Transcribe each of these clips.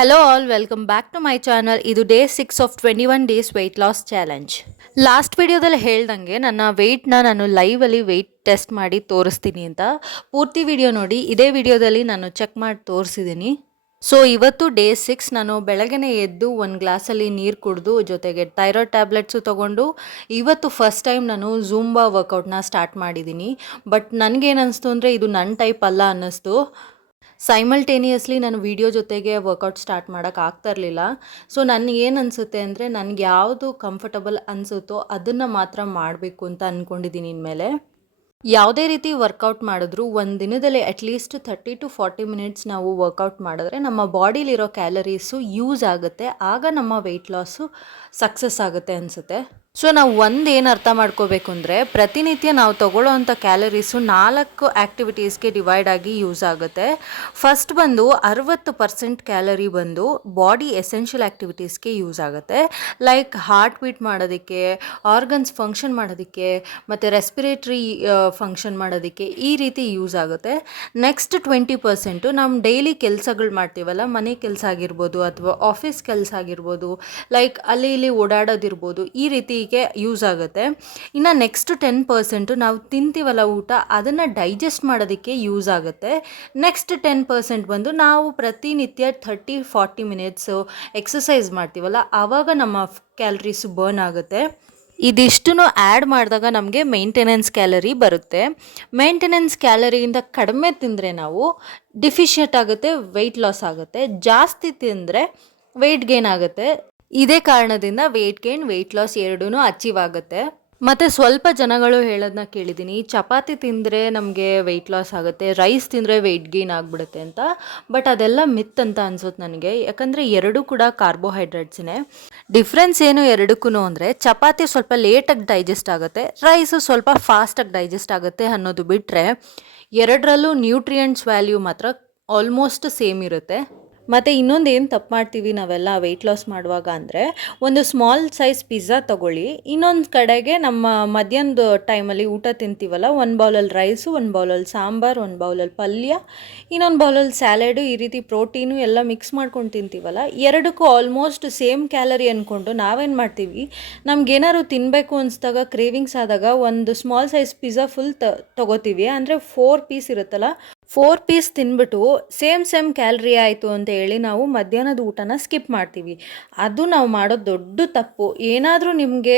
Hello all, welcome back to my channel. ಇದು day 6 of 21 days wait loss challenge. Last ವಿಡಿಯೋದಲ್ಲಿ ಹೇಳ್ದಂಗೆ ನನ್ನ ವೆಯ್ಟ್ನ ನಾನು ಲೈವಲ್ಲಿ ವೆಯ್ಟ್ ಟೆಸ್ಟ್ ಮಾಡಿ ತೋರಿಸ್ತೀನಿ ಅಂತ. ಪೂರ್ತಿ ವಿಡಿಯೋ ನೋಡಿ. ಇದೇ ವಿಡಿಯೋದಲ್ಲಿ ನಾನು ಚೆಕ್ ಮಾಡಿ ತೋರಿಸಿದ್ದೀನಿ. ಸೊ ಇವತ್ತು ಡೇ 6 ನಾನು ಬೆಳಗ್ಗೆನೇ ಎದ್ದು ಒಂದು ಗ್ಲಾಸಲ್ಲಿ ನೀರು ಕುಡಿದು ಜೊತೆಗೆ ಥೈರಾಯ್ಡ್ ಟ್ಯಾಬ್ಲೆಟ್ಸು ತೊಗೊಂಡು ಇವತ್ತು ಫಸ್ಟ್ ಟೈಮ್ ನಾನು ಝೂಂಬಾ ವರ್ಕೌಟ್ನ ಸ್ಟಾರ್ಟ್ ಮಾಡಿದ್ದೀನಿ. ಬಟ್ ನನಗೇನು ಅನಿಸ್ತು ಅಂದರೆ ಇದು ನನ್ನ ಟೈಪ್ ಅಲ್ಲ ಅನ್ನಿಸ್ತು. ಸೈಮಲ್ಟೇನಿಯಸ್ಲಿ ನಾನು ವಿಡಿಯೋ ಜೊತೆಗೆ ವರ್ಕೌಟ್ ಸ್ಟಾರ್ಟ್ ಮಾಡೋಕ್ಕೆ ಆಗ್ತಾ ಇರಲಿಲ್ಲ. ಸೊ ನನಗೆ ಏನು ಅನಿಸುತ್ತೆ ಅಂದರೆ ನನಗೆ ಯಾವುದು ಕಂಫರ್ಟಬಲ್ ಅನಿಸುತ್ತೋ ಅದನ್ನು ಮಾತ್ರ ಮಾಡಬೇಕು ಅಂತ ಅಂದ್ಕೊಂಡಿದ್ದೀನಿ ಇನ್ಮೇಲೆ. ಯಾವುದೇ ರೀತಿ ವರ್ಕೌಟ್ ಮಾಡಿದ್ರು ಒಂದು ದಿನದಲ್ಲಿ ಅಟ್ಲೀಸ್ಟ್ 30 to 40 ಮಿನಿಟ್ಸ್ ನಾವು ವರ್ಕೌಟ್ ಮಾಡಿದ್ರೆ ನಮ್ಮ ಬಾಡಿಲಿರೋ ಕ್ಯಾಲರೀಸು ಯೂಸ್ ಆಗುತ್ತೆ. ಆಗ ನಮ್ಮ ವೆಯ್ಟ್ ಲಾಸು ಸಕ್ಸಸ್ ಆಗುತ್ತೆ ಅನಿಸುತ್ತೆ. ಸೊ ನಾವು ಏನು ಅರ್ಥ ಮಾಡ್ಕೋಬೇಕು ಅಂದರೆ ಪ್ರತಿನಿತ್ಯ ನಾವು ತಗೊಳ್ಳೋ ಅಂಥ ಕ್ಯಾಲರೀಸು 4 ಆ್ಯಕ್ಟಿವಿಟೀಸ್ಗೆ ಡಿವೈಡ್ ಆಗಿ ಯೂಸ್ ಆಗುತ್ತೆ. ಫಸ್ಟ್ ಬಂದು 60% ಕ್ಯಾಲರಿ ಬಂದು ಬಾಡಿ ಎಸೆನ್ಷಿಯಲ್ ಆ್ಯಕ್ಟಿವಿಟೀಸ್ಗೆ ಯೂಸ್ ಆಗುತ್ತೆ. ಲೈಕ್ ಹಾರ್ಟ್ ಬೀಟ್ ಮಾಡೋದಕ್ಕೆ, ಆರ್ಗನ್ಸ್ ಫಂಕ್ಷನ್ ಮಾಡೋದಕ್ಕೆ ಮತ್ತು ರೆಸ್ಪಿರೇಟ್ರಿ ಫಂಕ್ಷನ್ ಮಾಡೋದಕ್ಕೆ ಈ ರೀತಿ ಯೂಸ್ ಆಗುತ್ತೆ. ನೆಕ್ಸ್ಟ್ 20% ನಮ್ಮ ಡೈಲಿ ಕೆಲಸಗಳು ಮಾಡ್ತೀವಲ್ಲ, ಮನೆ ಕೆಲಸ ಆಗಿರ್ಬೋದು ಅಥವಾ ಆಫೀಸ್ ಕೆಲಸ ಆಗಿರ್ಬೋದು, ಲೈಕ್ ಅಲ್ಲಿ ಇಲ್ಲಿ ಓಡಾಡೋದಿರ್ಬೋದು, ಈ ರೀತಿ ಯೂಸ್ ಆಗುತ್ತೆ. ಇನ್ನು ನೆಕ್ಸ್ಟ್ 10% ನಾವು ತಿಂತೀವಲ್ಲ ಊಟ, ಅದನ್ನು ಡೈಜೆಸ್ಟ್ ಮಾಡೋದಕ್ಕೆ ಯೂಸ್ ಆಗುತ್ತೆ. ನೆಕ್ಸ್ಟ್ 10% ಬಂದು ನಾವು ಪ್ರತಿನಿತ್ಯ 30-40 ಮಿನಿಟ್ಸು ಎಕ್ಸಸೈಸ್ ಮಾಡ್ತೀವಲ್ಲ, ಆವಾಗ ನಮ್ಮ ಕ್ಯಾಲರೀಸು ಬರ್ನ್ ಆಗುತ್ತೆ. ಇದಿಷ್ಟು ಆ್ಯಡ್ ಮಾಡಿದಾಗ ನಮಗೆ ಮೇಂಟೆನೆನ್ಸ್ ಕ್ಯಾಲರಿ ಬರುತ್ತೆ. ಮೇಂಟೆನೆನ್ಸ್ ಕ್ಯಾಲರಿಯಿಂದ ಕಡಿಮೆ ತಿಂದರೆ ನಾವು ಡಿಫಿಷಿಯಂಟ್ ಆಗುತ್ತೆ, ವೆಯ್ಟ್ ಲಾಸ್ ಆಗುತ್ತೆ. ಜಾಸ್ತಿ ತಿಂದರೆ ವೆಯ್ಟ್ ಗೇನ್ ಆಗುತ್ತೆ. ಇದೇ ಕಾರಣದಿಂದ ವೆಯ್ಟ್ ಗೇನ್, ವೆಯ್ಟ್ ಲಾಸ್ ಎರಡೂ ಅಚೀವ್ ಆಗುತ್ತೆ. ಮತ್ತು ಸ್ವಲ್ಪ ಜನಗಳು ಹೇಳೋದನ್ನ ಕೇಳಿದ್ದೀನಿ, ಚಪಾತಿ ತಿಂದರೆ ನಮಗೆ ವೆಯ್ಟ್ ಲಾಸ್ ಆಗುತ್ತೆ, ರೈಸ್ ತಿಂದರೆ ವೆಯ್ಟ್ ಗೇನ್ ಆಗಿಬಿಡುತ್ತೆ ಅಂತ. ಬಟ್ ಅದೆಲ್ಲ ಮಿತ್ ಅಂತ ಅನ್ಸುತ್ತೆ ನನಗೆ. ಯಾಕಂದರೆ ಎರಡೂ ಕೂಡ ಕಾರ್ಬೋಹೈಡ್ರೇಟ್ಸೇ. ಡಿಫ್ರೆನ್ಸ್ ಏನು ಎರಡಕ್ಕೂ ಅಂದರೆ ಚಪಾತಿ ಸ್ವಲ್ಪ ಲೇಟಾಗಿ ಡೈಜೆಸ್ಟ್ ಆಗುತ್ತೆ, ರೈಸು ಸ್ವಲ್ಪ ಫಾಸ್ಟಾಗಿ ಡೈಜೆಸ್ಟ್ ಆಗುತ್ತೆ ಅನ್ನೋದು ಬಿಟ್ಟರೆ ಎರಡರಲ್ಲೂ ನ್ಯೂಟ್ರಿಯೆಂಟ್ಸ್ ವ್ಯಾಲ್ಯೂ ಮಾತ್ರ ಆಲ್ಮೋಸ್ಟ್ ಸೇಮ್ ಇರುತ್ತೆ. ಮತ್ತು ಇನ್ನೊಂದು ಏನು ತಪ್ಪು ಮಾಡ್ತೀವಿ ನಾವೆಲ್ಲ ವೆಯ್ಟ್ ಲಾಸ್ ಮಾಡುವಾಗ ಅಂದರೆ, ಒಂದು ಸ್ಮಾಲ್ ಸೈಜ್ ಪಿಜ್ಜಾ ತೊಗೊಳ್ಳಿ, ಇನ್ನೊಂದು ಕಡೆಗೆ ನಮ್ಮ ಮಧ್ಯಾಹ್ನದ ಟೈಮಲ್ಲಿ ಊಟ ತಿಂತೀವಲ್ಲ, ಒಂದು ಬೌಲಲ್ಲಿ ರೈಸು, ಒಂದು ಬೌಲಲ್ಲಿ ಸಾಂಬಾರು, ಒಂದು ಬೌಲಲ್ಲಿ ಪಲ್ಯ, ಇನ್ನೊಂದು ಬೌಲಲ್ಲಿ ಸ್ಯಾಲೆಡು, ಈ ರೀತಿ ಪ್ರೋಟೀನು ಎಲ್ಲ ಮಿಕ್ಸ್ ಮಾಡ್ಕೊಂಡು ತಿಂತೀವಲ್ಲ, ಎರಡಕ್ಕೂ ಆಲ್ಮೋಸ್ಟ್ ಸೇಮ್ ಕ್ಯಾಲರಿ ಅಂದ್ಕೊಂಡು ನಾವೇನು ಮಾಡ್ತೀವಿ, ನಮಗೇನಾದ್ರು ತಿನ್ನಬೇಕು ಅನಿಸ್ದಾಗ, ಕ್ರೇವಿಂಗ್ಸ್ ಆದಾಗ ಒಂದು ಸ್ಮಾಲ್ ಸೈಜ್ ಪಿಜ್ಜಾ ಫುಲ್ ತೊಗೋತೀವಿ. ಅಂದರೆ 4 ಪೀಸ್ ಇರುತ್ತಲ್ಲ, 4 ಪೀಸ್ ತಿನ್ಬಿಟ್ಟು ಸೇಮ್ ಕ್ಯಾಲ್ರಿ ಆಯಿತು ಅಂತ ಹೇಳಿ ನಾವು ಮಧ್ಯಾಹ್ನದ ಊಟನ ಸ್ಕಿಪ್ ಮಾಡ್ತೀವಿ. ಅದು ನಾವು ಮಾಡೋದು ದೊಡ್ಡ ತಪ್ಪು. ಏನಾದರೂ ನಿಮಗೆ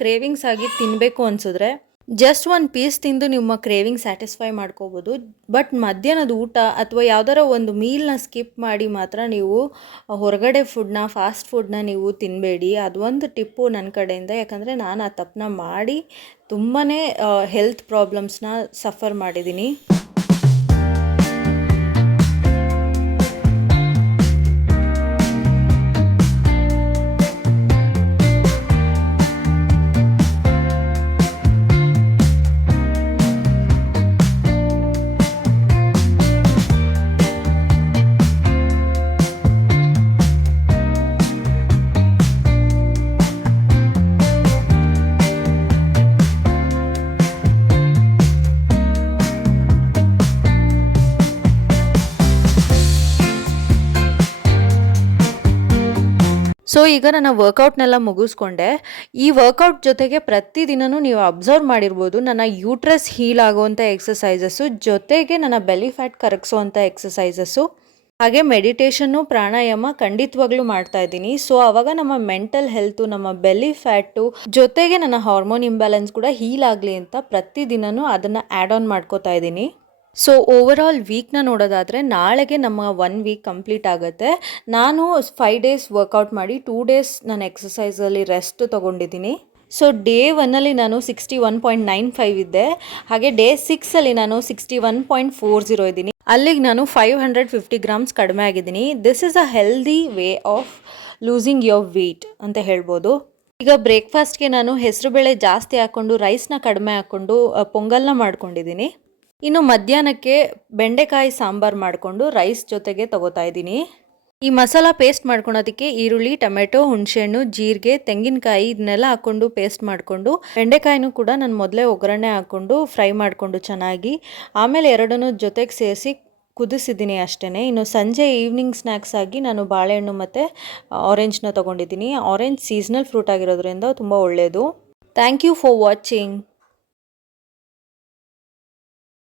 ಕ್ರೇವಿಂಗ್ಸ್ ಆಗಿ ತಿನ್ನಬೇಕು ಅನಿಸಿದ್ರೆ ಜಸ್ಟ್ 1 ಪೀಸ್ ತಿಂದು ನಿಮ್ಮ ಕ್ರೇವಿಂಗ್ ಸ್ಯಾಟಿಸ್ಫೈ ಮಾಡ್ಕೋಬೋದು. ಬಟ್ ಮಧ್ಯಾಹ್ನದ ಊಟ ಅಥವಾ ಯಾವ್ದಾರ ಒಂದು ಮೀಲ್ನ ಸ್ಕಿಪ್ ಮಾಡಿ ಮಾತ್ರ ನೀವು ಹೊರಗಡೆ ಫುಡ್ನ, ಫಾಸ್ಟ್ ಫುಡ್ನ ನೀವು ತಿನ್ನಬೇಡಿ. ಅದೊಂದು ಟಿಪ್ಪು ನನ್ನ ಕಡೆಯಿಂದ. ಯಾಕಂದರೆ ನಾನು ಆ ತಪ್ಪನ್ನ ಮಾಡಿ ತುಂಬಾ ಹೆಲ್ತ್ ಪ್ರಾಬ್ಲಮ್ಸ್ನ ಸಫರ್ ಮಾಡಿದ್ದೀನಿ. ಸೊ ಈಗ ನನ್ನ ವರ್ಕೌಟ್ನೆಲ್ಲ ಮುಗಿಸ್ಕೊಂಡೆ. ಈ ವರ್ಕೌಟ್ ಜೊತೆಗೆ ಪ್ರತಿದಿನವೂ ನೀವು ಅಬ್ಸರ್ವ್ ಮಾಡಿರ್ಬೋದು, ನನ್ನ ಯೂಟ್ರಸ್ ಹೀಲ್ ಆಗುವಂಥ ಎಕ್ಸಸೈಸಸ್ಸು, ಜೊತೆಗೆ ನನ್ನ ಬೆಲಿ ಫ್ಯಾಟ್ ಕರಗಿಸುವಂಥ ಎಕ್ಸಸೈಸಸ್ಸು, ಹಾಗೆ ಮೆಡಿಟೇಷನ್ನು, ಪ್ರಾಣಾಯಾಮ ಖಂಡಿತವಾಗ್ಲೂ ಮಾಡ್ತಾ ಇದ್ದೀನಿ. ಸೊ ಆವಾಗ ನಮ್ಮ ಮೆಂಟಲ್ ಹೆಲ್ತು, ನಮ್ಮ ಬೆಲಿ ಫ್ಯಾಟು, ಜೊತೆಗೆ ನನ್ನ ಹಾರ್ಮೋನ್ ಇಂಬ್ಯಾಲೆನ್ಸ್ ಕೂಡ ಹೀಲ್ ಆಗಲಿ ಅಂತ ಪ್ರತಿದಿನವೂ ಅದನ್ನು ಆ್ಯಡ್ ಆನ್ ಮಾಡ್ಕೋತಾ ಇದ್ದೀನಿ. ಸೊ ಓವರಾಲ್ ವೀಕ್ನ ನೋಡೋದಾದರೆ ನಾಳೆಗೆ ನಮ್ಮ 1 ವೀಕ್ ಕಂಪ್ಲೀಟ್ ಆಗುತ್ತೆ. ನಾನು 5 ಡೇಸ್ ವರ್ಕೌಟ್ ಮಾಡಿ 2 ಡೇಸ್ ನಾನು ಎಕ್ಸಸೈಸಲ್ಲಿ ರೆಸ್ಟ್ ತೊಗೊಂಡಿದ್ದೀನಿ. ಸೊ ಡೇ 1ಅಲ್ಲಿ ನಾನು 61.95 ಇದ್ದೆ. ಹಾಗೆ ಡೇ 6ಅಲ್ಲಿ ನಾನು 61.40 ಇದ್ದೀನಿ. ಅಲ್ಲಿಗೆ ನಾನು 550 ಗ್ರಾಮ್ಸ್ ಕಡಿಮೆ ಆಗಿದ್ದೀನಿ. This is a healthy way of losing your weight ಅಂತ ಹೇಳ್ಬೋದು. ಈಗ ಬ್ರೇಕ್ಫಾಸ್ಟ್ಗೆ ನಾನು ಹೆಸರುಬೇಳೆ ಜಾಸ್ತಿ ಹಾಕ್ಕೊಂಡು, ರೈಸ್ನ ಕಡಿಮೆ ಹಾಕ್ಕೊಂಡು ಪೊಂಗಲ್ನ ಮಾಡ್ಕೊಂಡಿದ್ದೀನಿ. ಇನ್ನು ಮಧ್ಯಾಹ್ನಕ್ಕೆ ಬೆಂಡೆಕಾಯಿ ಸಾಂಬಾರು ಮಾಡಿಕೊಂಡು ರೈಸ್ ಜೊತೆಗೆ ತೊಗೋತಾ ಇದ್ದೀನಿ. ಈ ಮಸಾಲ ಪೇಸ್ಟ್ ಮಾಡ್ಕೊಳೋದಕ್ಕೆ ಈರುಳ್ಳಿ, ಟೊಮೆಟೊ, ಹುಣಸೆಹಣ್ಣು, ಜೀರಿಗೆ, ತೆಂಗಿನಕಾಯಿ ಇದನ್ನೆಲ್ಲ ಹಾಕ್ಕೊಂಡು ಪೇಸ್ಟ್ ಮಾಡಿಕೊಂಡು, ಬೆಂಡೆಕಾಯಿನೂ ಕೂಡ ನಾನು ಮೊದಲೇ ಒಗ್ಗರಣೆ ಹಾಕ್ಕೊಂಡು ಫ್ರೈ ಮಾಡಿಕೊಂಡು ಚೆನ್ನಾಗಿ, ಆಮೇಲೆ ಎರಡನ್ನೂ ಜೊತೆಗೆ ಸೇರಿಸಿ ಕುದಿಸಿದ್ದೀನಿ ಅಷ್ಟೇ. ಇನ್ನು ಸಂಜೆ ಈವ್ನಿಂಗ್ ಸ್ನ್ಯಾಕ್ಸ್ ಆಗಿ ನಾನು ಬಾಳೆಹಣ್ಣು ಮತ್ತು ಆರೆಂಜ್ನ ತೊಗೊಂಡಿದ್ದೀನಿ. ಆರೆಂಜ್ ಸೀಸ್ನಲ್ ಫ್ರೂಟ್ ಆಗಿರೋದ್ರಿಂದ ತುಂಬ ಒಳ್ಳೆಯದು. Thank you for watching.